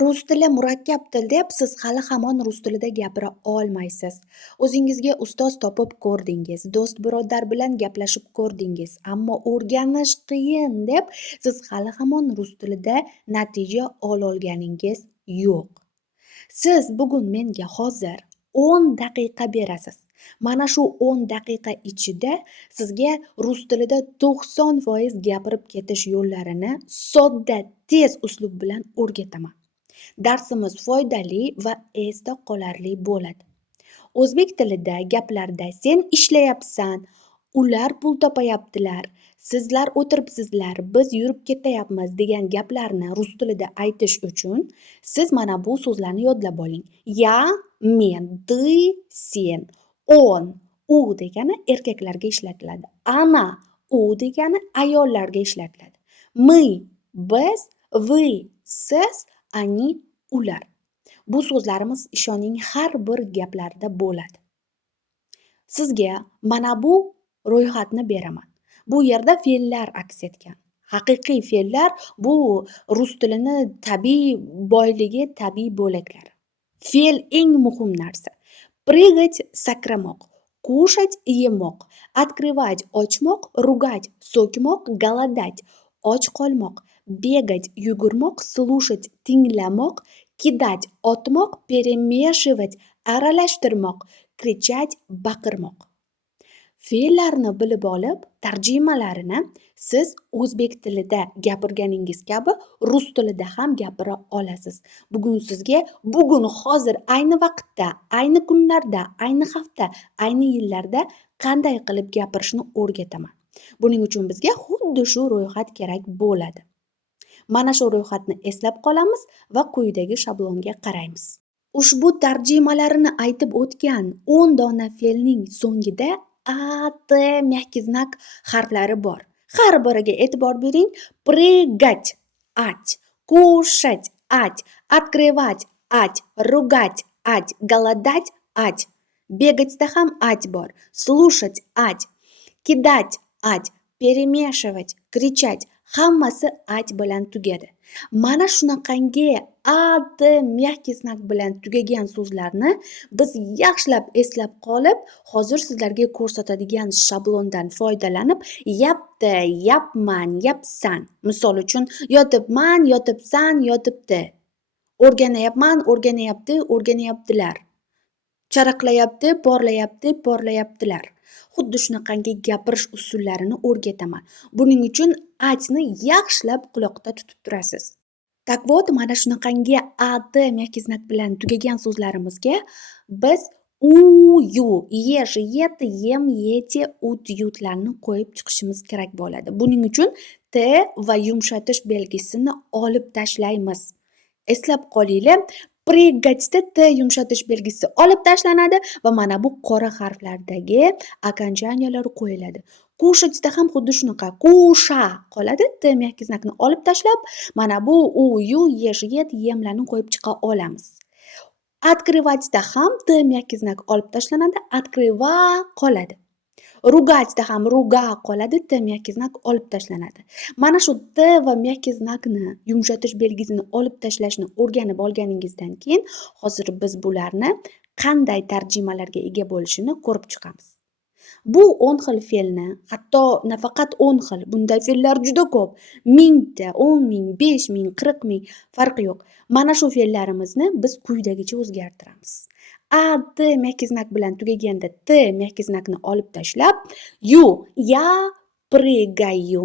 Rus tili murakkab til deb siz hali hamon rus tilida gapira olmaysiz. O'zingizga ustoz topib ko'rdingiz, do'st birodar bilan gaplashib ko'rdingiz, ammo o'rganish qiyin deb siz hali hamon rus tilida natija ololganingiz yo'q. Siz bugun menga hozir 10 daqiqa berasiz. Mana shu 10 daqiqa ichida sizga rus tilida 90% gapirib ketish yo'llarini sodda, tez uslub bilan o'rgataman. Darsimiz foydali va esda qolarli bo'ladi. O'zbek tilida gaplarda sen ishlayapsan, ular pul topayaptilar, sizlar o'tiribsizlar, biz yurib ketayapmiz degan gaplarni rus tilida aytish uchun siz mana bu so'zlarni yodlab oling. Ya, men, ты, sen, on, u degani erkaklarga ishlatiladi. Ana, u degani ayollarga ishlatiladi. Мы, biz, вы, siz, они, ular. Bu so'zlarimiz ishoning har bir gaplarida bo'ladi. Sizga mana bu ro'yxatni beraman. Bu yerda fe'llar aks etgan. Haqiqiy fe'llar bu rus tilini tabiiy boyligi, tabiiy bo'laklari. Fe'l eng muhim narsa. Прыгать – sakramoq, кушать – yemoq, открывать – ochmoq, ругать – so'kmoq, голодать – och qolmoq, бегать – yugurmoq, слушать – tinglamoq, кидать – otmoq, перемешивать – aralashtirmoq, кричать – baqirmoq. Fe'llarni bilib olib, tarjimalarini siz o'zbek tilida gapirganingiz kabi rus tilida ham gapira olasiz. Bugun hozir ayni vaqtda, ayni kunlarda, ayni hafta, ayni yillarda qanday qilib gapirishni o'rgataman. Buning uchun bizga xuddi shu ro'yxat kerak bo'ladi. Mana shu ro'yxatni eslab qolamiz va quyidagi shablonga qaraymiz. Ushbu tarjimalarini aytib o'tgan 10 dona fe'lning so'ngida a, t, мягкий знак harflari bor. Har biriga e'tibor bering. Прыгать – ach, кушать – ach, открывать – ach, ругать – ach, голодать – ach. Бегать-da ham ach bor. Слушать – ach, кидать – ach, перемешивать, кричать hammasi ach bilan tugadi. Mana shunaqangi a, t, мягкий знак bilan tugagan so'zlarni biz yaxshilab eslab qolib, hozir sizlarga ko'rsatadigan shablondan foydalanib, yapti, yapman, yapsan. Misol uchun, yotibman, yotibsan, yotibdi. O'rganayapman, o'rganayapti, o'rganayaptilar. Charaqlayapti, porlayapti, porlayaptilar. Xuddi shunaqangi gapirish usullarini o'rgataman. Buning uchun achni yaxshilab quloqda tutib turasiz. Так вот, mana shunaqangi a, t, мягкий знак bilan tugagan so'zlarimizga biz u, yu, yesh, yet, yem, yeti, ut, yutlarni qo'yib chiqishimiz kerak bo'ladi. Buning uchun t va yumshatish belgisini olib tashlaymiz. Eslab qolinglar. Прыгать-da t yumshatish belgisi olib tashlanadi va mana bu qora harflardagi окончаниялар qo'yiladi. Кушать-da ham xuddi shunaqa. Kusha qoladi. T мягкий znakni olib tashlab, mana bu u, yu, yesh, yet, yemlarni qo'yib chiqa olamiz. Открывать-da ham t мягкий znak olib tashlanadi. Открыва qoladi. Ругать-da ham ruga qoladi. T мягкий znak olib tashlanadi. Mana shu t va мягкий znakni yumshatish belgisini olib tashlashni o'rganib olganingizdan keyin hozir biz bularni qanday tarjimalarga ega bo'lishini ko'rib chiqamiz. Bu 10 xil fe'lni, hatto nafaqat 10 xil, bunday fe'llar juda ko'p. 1000ta, 10,000, 5000, 40,000 farqi yo'q. Mana shu fe'llarimizni biz quyidagicha o'zgartiramiz. A, t мягкий znak bilan tugaganda t мягкий znakni olib tashlab, yu, я прыгаю,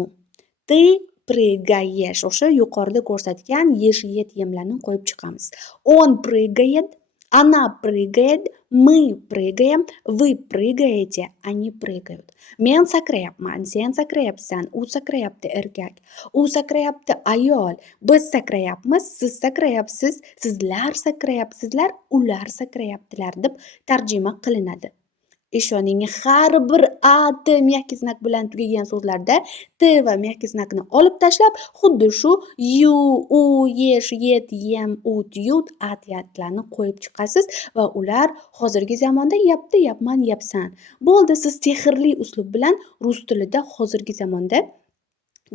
ты прыгаешь. O'sha yuqorida ko'rsatgan yesh, yet, yemlarni qo'yib chiqamiz. Он прыгает, она прыгает, мы прыгаем, вы прыгаете, они прыгают. Men sakrayapman, sen sakrayapsan, u sakrayapti erkak, u sakrayapti ayol, biz sakrayapmiz, siz sakrayapsiz, sizlar sakrayapsizlar, ular sakrayaptilar deb tarjima qilinadi. Ishoning, har bir a, t мягкий znak bilan tugagan so'zlarda t va мягкий znakni olib tashlab, xuddi shu yu, u, yesh, yet, yem, ut, yut, at, yatlarni qo'yib chiqasiz va ular hozirgi zamonda yapti, yapman, yapsan. Bo'ldi, siz sehrli uslub bilan rus tilida hozirgi zamonda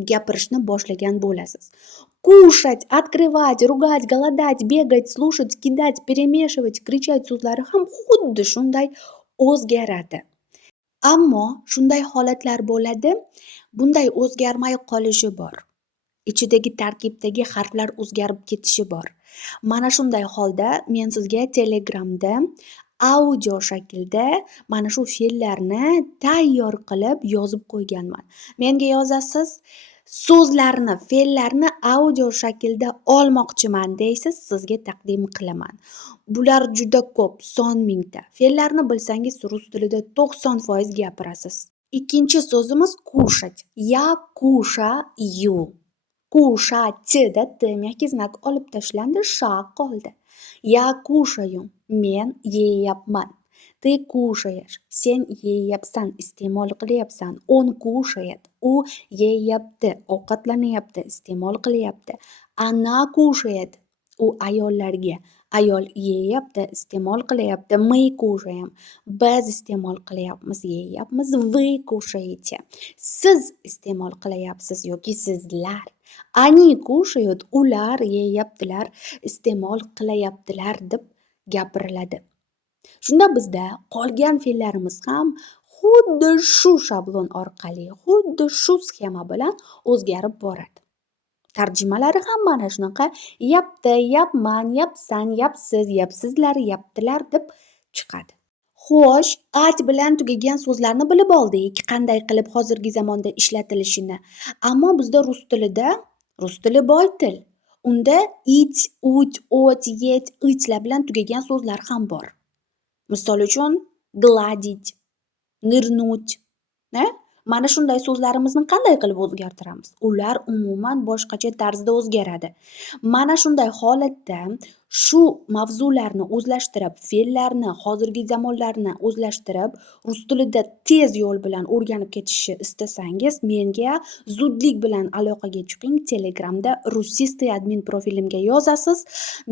gapirishni boshlagan bo'lasiz. Кушать, открывать, ruгать, голодать, bегать, слушать, kidать, перемешивать, кричать so'zlari ham xuddi shunday o'zgaradi. Ammo shunday holatlar bo'ladi, bunday o'zgarmay qolishi bor. Ichidagi tarkibdagi harflar o'zgarib ketishi bor. Mana shunday holda men sizga Telegramda audio shaklda mana shu fe'llarni tayyor qilib yozib qo'yganman. Menga yozasiz, so'zlarni, fe'llarni audio shaklda olmoqchiman deysiz, sizga taqdim qilaman. Bular juda ko'p, son mingta. Fe'llarni bilsangiz rus tilida 90% gapirasiz. Ikkinchi so'zimiz kушать. Я кушаю. Кушать-da t mehki znak olib tashlandi, sha qoldi. Я кушаю. Men yeyapman. Ты кушаешь. Sen yeyapsan, iste'mol qilyapsan. Он кушает. U yeyapti, ovqatlanyapti, iste'mol qilyapti. Она кушает. U ayollarga. Ayol yeyapti, iste'mol qilyapti. Мы кушаем. Biz iste'mol qilyapmiz, yeyapmiz. Вы кушаете. Siz iste'mol qilyapsiz yoki sizlar. Они кушают, ular yeyaptilar, iste'mol qilyaptilar deb gapiriladi. Shunda bizda qolgan fe'llarimiz ham xuddi shu shablon orqali, xuddi shu sxema bilan o'zgarib boradi. Tarjimalari ham mana shunaqa yapti, yapman, yapsan, yapsiz, yapsizlar, yaptilar deb chiqadi. Xo'sh, at bilan tugagan so'zlarni bilib oldik, qanday qilib hozirgi zamonda ishlatilishini. Ammo bizda rus tili boy til. Unda it, ut, ot, yet, itlar bilan tugagan so'zlar ham bor. Misol uchun gladить, nirnуть. Mana shunday so'zlarimizni qanday qilib o'zgartiramiz? Ular umuman boshqacha tarzda o'zgaradi. Mana shunday holatda shu mavzularni o'zlashtirib, fe'llarni, hozirgi zamonlarni o'zlashtirib, rus tilida tez yo'l bilan o'rganib ketishni istasangiz, menga zudlik bilan aloqaga chiqing. Telegramda Rusisti admin profilimga yozasiz.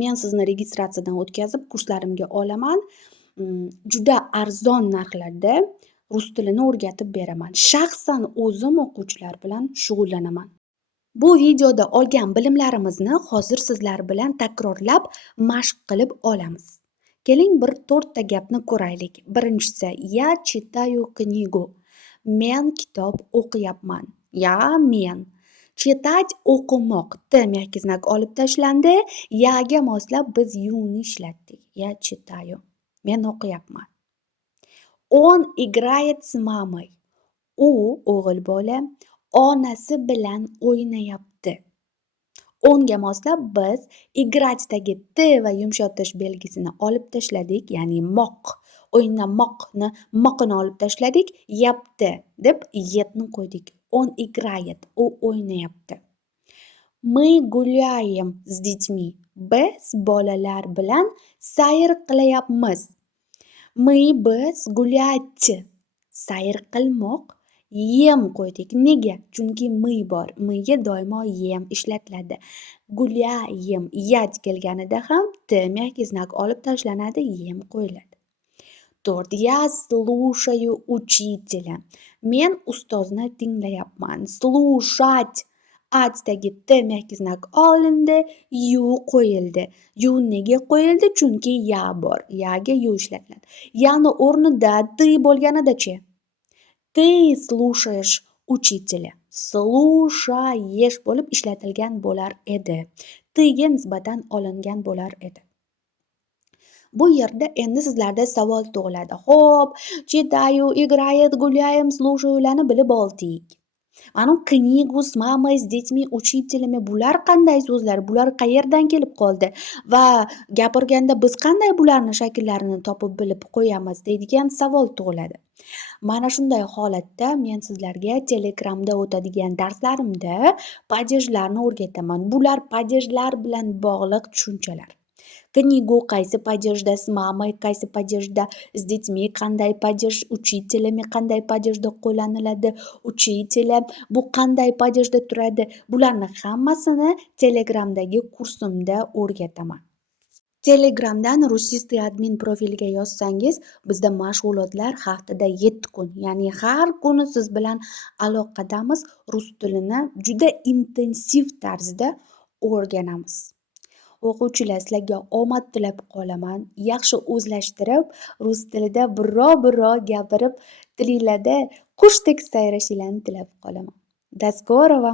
Men sizni registratsiyadan o'tkazib, kurslarimga olaman. Juda arzon narxlarda rus tilini o'rgatib beraman. Shaxsan o'zim o'quvchilar bilan shug'ullanaman. Bu videoda olgan bilimlarimizni hozir sizlar bilan takrorlab mashq qilib olamiz. Keling bir 4 ta gapni ko'raylik. Birinchisi, я читаю книгу. Men kitob o'qiyapman. Ya men. Читать o'qimoq. T mehki znak olib tashlandi. Yaga moslab biz yuni ishlatdik. Я читаю. Men o'qiyapman. Он играет с мамой. U o'g'il bola onasi bilan o'ynayapti. O'nga moslab biz игратьdagi t va yumshatish belgisini olib tashladik, ya'ni moq, o'ynamoqni moqini olib tashladik, yapti deb yetni qo'ydik. Он играет, u o'ynayapti. Мы гуляем с детьми. Biz bolalar bilan sayr qilyapmiz. Biz gulять, sayr qilmoq, yem qo'ydik. Nega? Chunki мы bor. Myga doimo yem ishlatiladi. Gulyayim, yat kelganida ham t mehki znak olib tashlanadi, yem qo'yiladi. 4. Я слушаю учителя. Men ustozni tinglayapman. Слушать. Atdagi t mehki znak olindi, yu qo'yildi. Yu nega qo'yildi? Chunki ya bor. Yaga yu ishlatiladi. Ya'ni o'rnida ты bo'lganida-chi? Ты слушаешь учителя. Слушаешь bo'lib ishlatilgan bo'lar edi. T'ga nisbatan olingan bo'lar edi. Bu yerda endi sizlarda savol tug'iladi. Xo'p, читаю, играет, гуляем, слушаюlarni bilib oldik. Mana knigu с мамой, с детьми, учителями bular qanday so'zlar? Bular qayerdan kelib qoldi? Va gapirganda biz qanday bularni shakllarini topib bilib qo'yamiz deydigan savol tug'iladi. Mana shunday holatda men sizlarga Telegramda o'tadigan darslarimda padejlarni o'rgataman. Bular padejlar bilan bog'liq tushunchalar. Knigu qaysi padejda, с мамой qaysi padejda, с детьми qanday padej, учителями qanday padejda qo'llaniladi, учителя bu qanday padejda turadi. Bularni hammasini Telegramdagi kursimda o'rgataman. Telegramdan Rusisti admin profiliga yozsangiz, bizda mashg'ulotlar haftada 7 kun, ya'ni har kuni siz bilan aloqadamiz. Rus tilini juda intensiv tarzda o'rganamiz. O'quvchilar, sizlarga omad tilab qolaman. Yaxshi o'zlashtirib, rus tilida birro gapirib, tilinglarda qushdek sayrashinglarni tilab qolaman. До скорого!